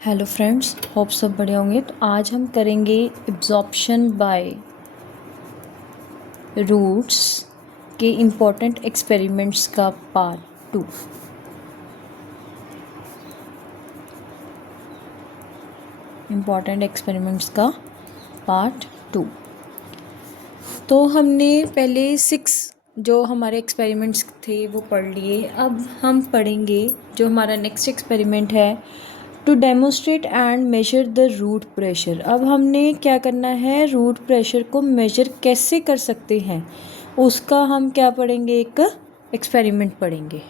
Hello friends, hope सब बढ़िया होंगे। तो आज हम करेंगे एब्जॉर्प्शन बाय रूट्स के इम्पोर्टेंट एक्सपेरिमेंट्स का पार्ट 2। इम्पॉर्टेंट एक्सपेरिमेंट्स का पार्ट 2। तो हमने पहले 6 जो हमारे एक्सपेरिमेंट्स थे वो पढ़ लिए। अब हम पढ़ेंगे जो हमारा नेक्स्ट एक्सपेरिमेंट है, to demonstrate and measure the root pressure. अब हमने क्या करना है, रूट प्रेशर को मेजर कैसे कर सकते हैं उसका हम क्या पढ़ेंगे, एक एक्सपेरिमेंट पढ़ेंगे।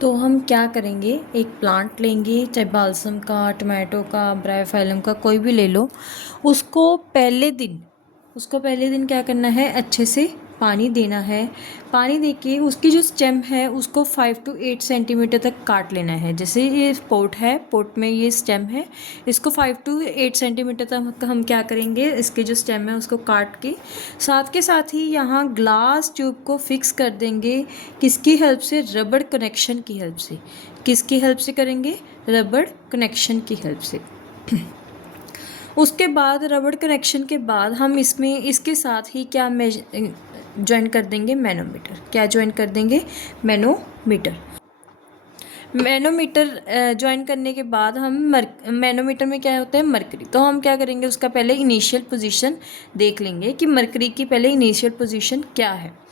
तो हम क्या करेंगे, एक प्लांट लेंगे, चाहे बाल्सम का, टमाटो का, ब्रायोफाइलम का, कोई भी ले लो। उसको पहले दिन क्या करना है, अच्छे से पानी देना है। पानी देके उसकी जो स्टेम है उसको 5 to 8 सेंटीमीटर तक काट लेना है। जैसे ये पोट है, पोट में ये स्टेम है, इसको 5 to 8 सेंटीमीटर तक हम क्या करेंगे, इसके जो स्टेम है उसको काट के साथ ही यहाँ ग्लास ट्यूब को फिक्स कर देंगे। किसकी हेल्प से, रबड़ कनेक्शन की हेल्प से। किसकी हेल्प से करेंगे, रबड़ कनेक्शन की हेल्प से। उसके बाद रबड़ कनेक्शन के बाद हम इसमें इसके साथ ही क्या ज्वाइन कर देंगे, मैनोमीटर। क्या ज्वाइन कर देंगे, मैनोमीटर। मैनोमीटर ज्वाइन करने के बाद हम मैनोमीटर में क्या होता है, मरकरी। तो हम क्या करेंगे, उसका पहले इनिशियल पोजीशन देख लेंगे कि मरकरी की पहले इनिशियल पोजीशन क्या है।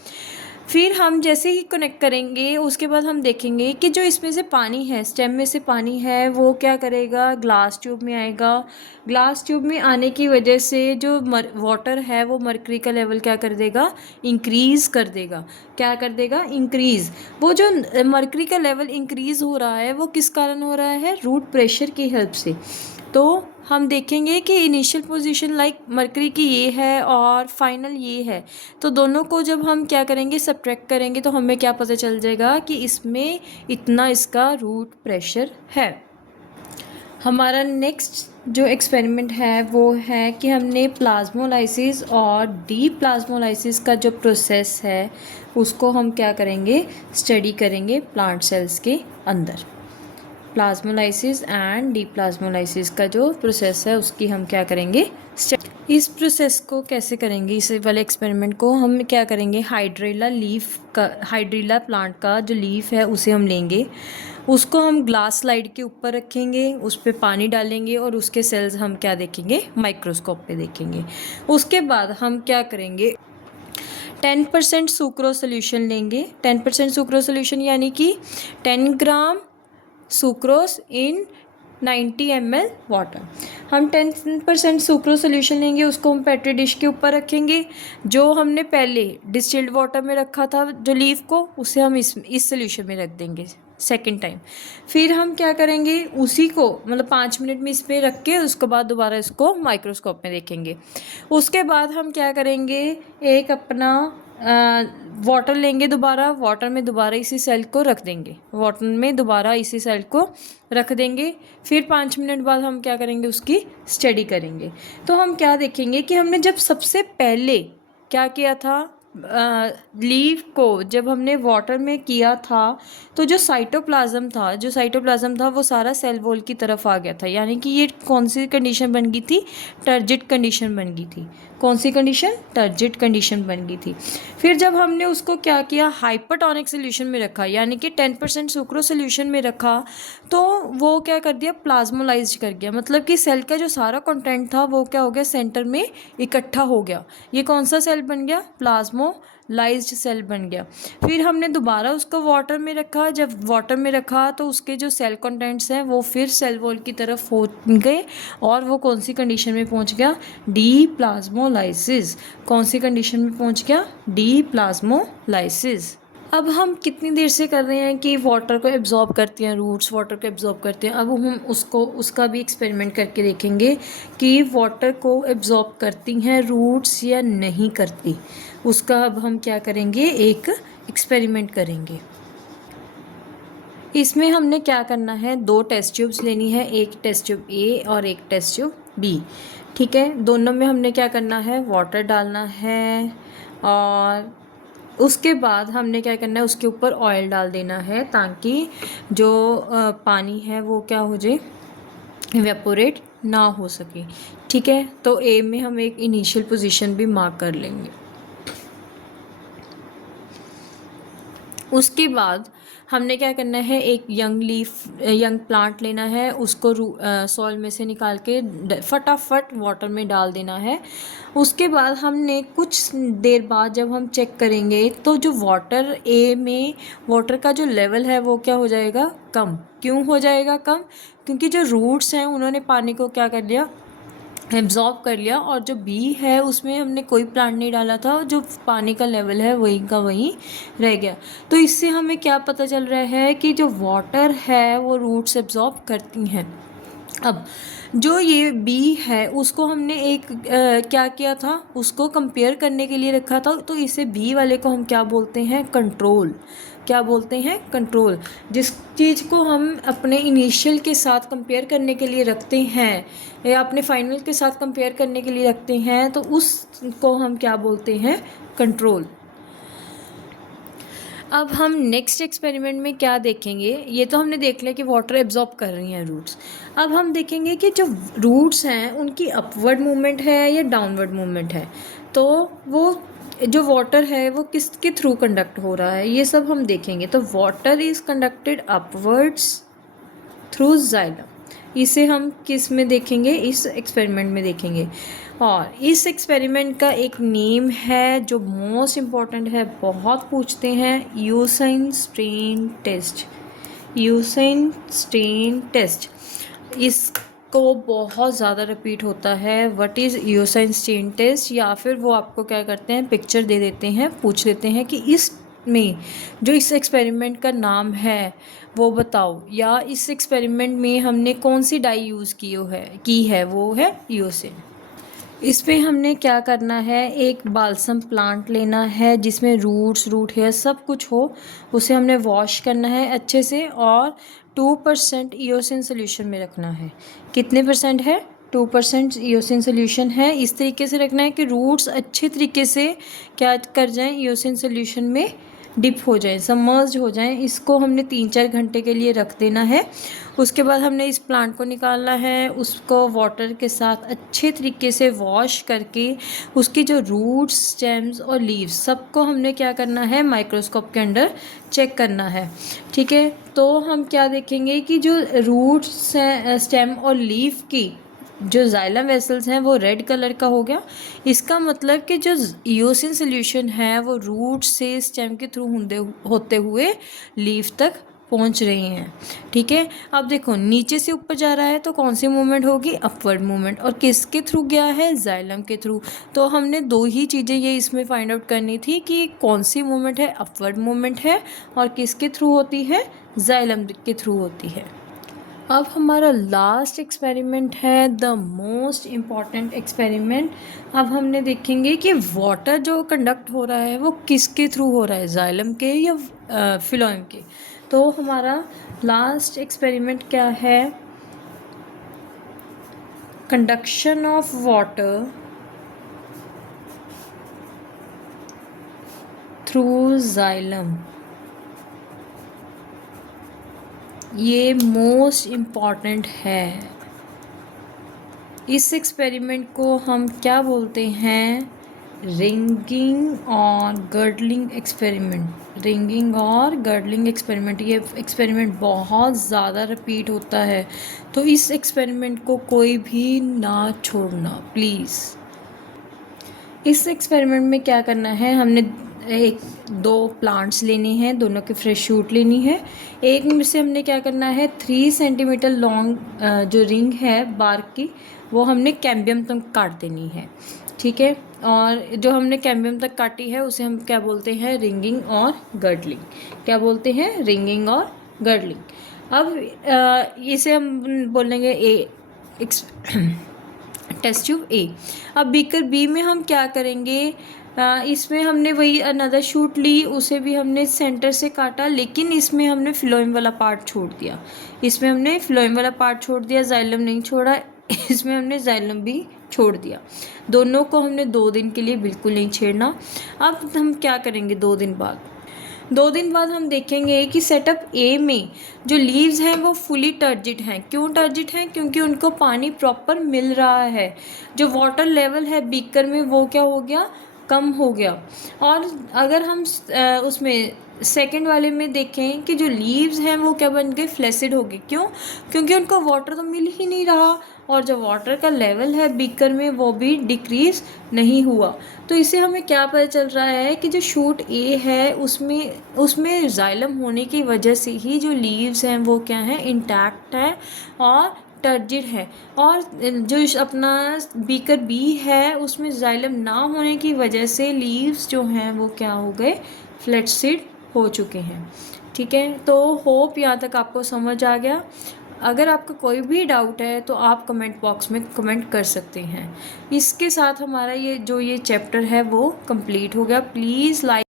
फिर हम जैसे ही कनेक्ट करेंगे उसके बाद हम देखेंगे कि जो इसमें से पानी है, स्टेम में से पानी है, वो क्या करेगा, ग्लास ट्यूब में आएगा। ग्लास ट्यूब में आने की वजह से जो वाटर है वो मरकरी का लेवल क्या कर देगा, इंक्रीज़ कर देगा। क्या कर देगा, इंक्रीज़। वो जो मरकरी का लेवल इंक्रीज़ हो रहा है वो किस कारण हो रहा है, रूट प्रेशर की हेल्प से। तो हम देखेंगे कि इनिशियल पोजीशन लाइक मरकरी की ये है और फाइनल ये है। तो दोनों को जब हम क्या करेंगे, सब्ट्रैक्ट करेंगे, तो हमें क्या पता चल जाएगा कि इसमें इतना इसका रूट प्रेशर है। हमारा नेक्स्ट जो एक्सपेरिमेंट है वो है कि हमने प्लाज्मोलाइसिस और डी प्लाज्मोलाइसिस का जो प्रोसेस है उसको हम क्या करेंगे, स्टडी करेंगे प्लांट सेल्स के अंदर। प्लाज्मोलाइसिस एंड डीप्लाज्मोलाइसिस का जो प्रोसेस है उसकी हम क्या करेंगे, इस प्रोसेस को कैसे करेंगे, इस वाले एक्सपेरिमेंट को हम क्या करेंगे, हाइड्रिला प्लांट का जो लीफ है उसे हम लेंगे, उसको हम ग्लास स्लाइड के ऊपर रखेंगे, उस पर पानी डालेंगे और उसके सेल्स हम क्या देखेंगे, माइक्रोस्कोप पे देखेंगे। उसके बाद हम क्या करेंगे, 10% सुक्रो सोल्यूशन लेंगे। 10% सुक्रो सोल्यूशन यानी कि 10 ग्राम सुक्रोस इन 90 ml वाटर। हम 10% सुक्रोस सोल्यूशन लेंगे, उसको हम पेट्री डिश के ऊपर रखेंगे। जो हमने पहले डिस्टिल्ड वाटर में रखा था जो लीफ को, उसे हम इस सोल्यूशन में रख देंगे सेकेंड टाइम। फिर हम क्या करेंगे, उसी को मतलब 5 मिनट में इस पर रख के उसके बाद दोबारा इसको माइक्रोस्कोप में देखेंगे। उसके बाद हम क्या करेंगे, एक अपना वाटर लेंगे, दोबारा वाटर में दोबारा इसी सेल को रख देंगे, वाटर में दोबारा इसी सेल को रख देंगे। फिर 5 मिनट बाद हम क्या करेंगे, उसकी स्टडी करेंगे। तो हम क्या देखेंगे कि हमने जब सबसे पहले क्या किया था, लीफ को जब हमने वाटर में किया था तो जो साइटोप्लाज्म था वो सारा सेल वॉल की तरफ आ गया था। यानी कि ये कौन सी कंडीशन बन गई थी, टर्जिड कंडीशन बन गई थी। कौन सी कंडीशन, टर्जिड कंडीशन बन गई थी। फिर जब हमने उसको क्या किया, हाइपरटोनिक सोल्यूशन में रखा, यानी कि 10% सुक्रो सोल्यूशन में रखा, तो वो क्या कर दिया, प्लाज्मोलाइज कर गया। मतलब कि सेल का जो सारा कंटेंट था वो क्या हो गया, सेंटर में इकट्ठा हो गया। ये कौन सा सेल बन गया, प्लाज्मोलाइज्ड सेल बन गया। फिर हमने दोबारा उसको वाटर में रखा। जब वाटर में रखा तो उसके जो सेल कंटेंट्स हैं वो फिर सेल वॉल की तरफ हो गए और वो कौन सी कंडीशन में पहुंच गया, डी प्लाज्मोलाइसिस। कौन सी कंडीशन में पहुंच गया, डी प्लाज्मोलाइसिस। अब हम कितनी देर से कर रहे हैं कि वाटर को एब्जॉर्ब करती हैं रूट्स, वाटर को एब्जॉर्ब करते हैं। अब हम उसका भी एक्सपेरिमेंट करके देखेंगे कि वाटर को एब्जॉर्ब करती हैं रूट्स या नहीं करती। उसका अब हम क्या करेंगे, एक एक्सपेरिमेंट करेंगे। इसमें हमने क्या करना है, 2 टेस्ट ट्यूब्स लेनी है, एक टेस्ट ट्यूब ए और एक टेस्ट ट्यूब बी। ठीक है, दोनों में हमने क्या करना है, वाटर डालना है और उसके बाद हमने क्या करना है, उसके ऊपर ऑयल डाल देना है ताकि जो पानी है वो क्या हो जाए, इवेपोरेट ना हो सके। ठीक है, तो ए में हम एक इनिशियल पोजीशन भी मार्क कर लेंगे। उसके बाद हमने क्या करना है, एक यंग प्लांट लेना है, उसको सॉइल में से निकाल के फटाफट वाटर में डाल देना है। उसके बाद हमने कुछ देर बाद जब हम चेक करेंगे तो जो वाटर ए में वाटर का जो लेवल है वो क्या हो जाएगा, कम। क्यों हो जाएगा कम? क्योंकि जो रूट्स हैं उन्होंने पानी को क्या कर लिया, एब्जॉर्ब कर लिया, और जो बी है उसमें हमने कोई प्लांट नहीं डाला था, जो पानी का लेवल है वहीं का वहीं रह गया। तो इससे हमें क्या पता चल रहा है कि जो वाटर है वो रूट्स एब्जॉर्ब करती हैं। अब जो ये बी है उसको हमने एक क्या किया था, उसको कंपेयर करने के लिए रखा था, तो इसे बी वाले को हम क्या बोलते हैं, कंट्रोल। क्या बोलते हैं, कंट्रोल। जिस चीज़ को हम अपने इनिशियल के साथ कंपेयर करने के लिए रखते हैं या अपने फाइनल के साथ कंपेयर करने के लिए रखते हैं, तो उसको हम क्या बोलते हैं, कंट्रोल। अब हम नेक्स्ट एक्सपेरिमेंट में क्या देखेंगे, ये तो हमने देख लिया कि वाटर एब्जॉर्ब कर रही हैं रूट्स। अब हम देखेंगे कि जो रूट्स हैं उनकी अपवर्ड मूवमेंट है या डाउनवर्ड मूवमेंट है। तो वो जो वाटर है वो किसके थ्रू कंडक्ट हो रहा है, ये सब हम देखेंगे। तो water is conducted upwards through xylem. इसे हम किस में देखेंगे, इस एक्सपेरिमेंट में देखेंगे। और इस एक्सपेरिमेंट का एक नेम है जो मोस्ट इम्पॉर्टेंट है, बहुत पूछते हैं, eosin stain test. Eosin stain test, इसको बहुत ज़्यादा रिपीट होता है, what is eosin stain test. या फिर वो आपको क्या करते हैं, पिक्चर दे देते हैं, पूछ लेते हैं कि इस में जो इस एक्सपेरिमेंट का नाम है वो बताओ, या इस एक्सपेरिमेंट में हमने कौन सी डाई यूज़ की है, वो है यूसेन। इस पे हमने क्या करना है, एक बालसम प्लांट लेना है जिसमें रूट हेयर सब कुछ हो, उसे हमने वॉश करना है अच्छे से, और 2% ईओसिन सोल्यूशन में रखना है। कितने परसेंट है, 2% ईओसिन सोल्यूशन है। इस तरीके से रखना है कि रूट्स अच्छे तरीके से क्या कर जाएं, ईओसिन सोल्यूशन में डिप हो जाएं, सबमर्ज्ड हो जाएं। इसको हमने 3-4 घंटे के लिए रख देना है। उसके बाद हमने इस प्लांट को निकालना है, उसको वाटर के साथ अच्छे तरीके से वॉश करके उसकी जो रूट्स, स्टेम्स और लीव्स सबको हमने क्या करना है, माइक्रोस्कोप के अंडर चेक करना है। ठीक है, तो हम क्या देखेंगे कि जो रूट्स, स्टेम और लीफ की जो जाइलम वेसल्स हैं वो रेड कलर का हो गया। इसका मतलब कि जो ईओसिन सोल्यूशन है वो रूट से स्टेम के थ्रू होते हुए लीफ तक पहुंच रही हैं। ठीक है, अब देखो नीचे से ऊपर जा रहा है तो कौन सी मूवमेंट होगी, अपवर्ड मूवमेंट, और किसके थ्रू गया है, जाइलम के थ्रू। तो हमने दो ही चीज़ें ये इसमें फाइंड आउट करनी थी कि कौन सी मूवमेंट है, अपवर्ड मूवमेंट है, और किसके थ्रू होती है, जाइलम के थ्रू होती है। अब हमारा लास्ट एक्सपेरिमेंट है द मोस्ट इम्पॉर्टेंट एक्सपेरिमेंट। अब हमने देखेंगे कि वाटर जो कंडक्ट हो रहा है वो किसके थ्रू हो रहा है, जाइलम के या फिलोएम के। तो हमारा लास्ट एक्सपेरिमेंट क्या है, conduction of water through xylem. ये मोस्ट इम्पॉर्टेंट है। इस एक्सपेरिमेंट को हम क्या बोलते हैं, रिंगिंग और गर्डलिंग एक्सपेरिमेंट। रिंगिंग और गर्डलिंग एक्सपेरिमेंट, ये एक्सपेरिमेंट बहुत ज़्यादा रिपीट होता है, तो इस एक्सपेरिमेंट को कोई भी ना छोड़ना प्लीज़। इस एक्सपेरिमेंट में क्या करना है, हमने एक दो प्लांट्स लेने हैं, दोनों की फ्रेश शूट लेनी है। एक में से हमने क्या करना है, 3 सेंटीमीटर लॉन्ग जो रिंग है बार्क की वो हमने कैम्बियम तक काट देनी है। ठीक है, और जो हमने कैम्बियम तक काटी है उसे हम क्या बोलते हैं, रिंगिंग और गर्डलिंग। क्या बोलते हैं, रिंगिंग और गर्डलिंग। अब इसे हम बोलेंगे टेस्ट ट्यूब ए। अब बीकर बी में हम क्या करेंगे, इसमें हमने वही अनदर शूट ली, उसे भी हमने सेंटर से काटा, लेकिन इसमें हमने फ्लोएम वाला पार्ट छोड़ दिया। इसमें हमने फ्लोएम वाला पार्ट छोड़ दिया, जाइलम नहीं छोड़ा। इसमें हमने जाइलम भी छोड़ दिया। दोनों को हमने 2 दिन के लिए बिल्कुल नहीं छेड़ना। अब हम क्या करेंगे 2 दिन बाद, 2 दिन बाद हम देखेंगे कि सेटअप ए में जो लीव्स हैं वो फुली टर्जिड हैं। क्यों टर्जिड हैं? क्योंकि उनको पानी प्रॉपर मिल रहा है। जो वाटर लेवल है बीकर में वो क्या हो गया? कम हो गया। और अगर हम उसमें सेकंड वाले में देखें कि जो लीव्स हैं वो क्या बन गए? फ्लैसिड हो गए। क्यों? क्योंकि उनको वाटर तो मिल ही नहीं रहा और जो वाटर का लेवल है बीकर में वो भी डिक्रीज़ नहीं हुआ। तो इससे हमें क्या पता चल रहा है कि जो शूट ए है उसमें जाइलम होने की वजह से ही जो लीव्स हैं वो क्या हैं? इंटैक्ट हैं और टर्जिड है। और जो अपना बीकर बी है उसमें जाइलम ना होने की वजह से लीव्स जो हैं वो क्या हो गए? फ्लैक्सिड हो चुके हैं। ठीक है, तो होप यहाँ तक आपको समझ आ गया। अगर आपका कोई भी डाउट है तो आप कमेंट बॉक्स में कमेंट कर सकते हैं। इसके साथ हमारा ये चैप्टर है वो कंप्लीट हो गया। Please like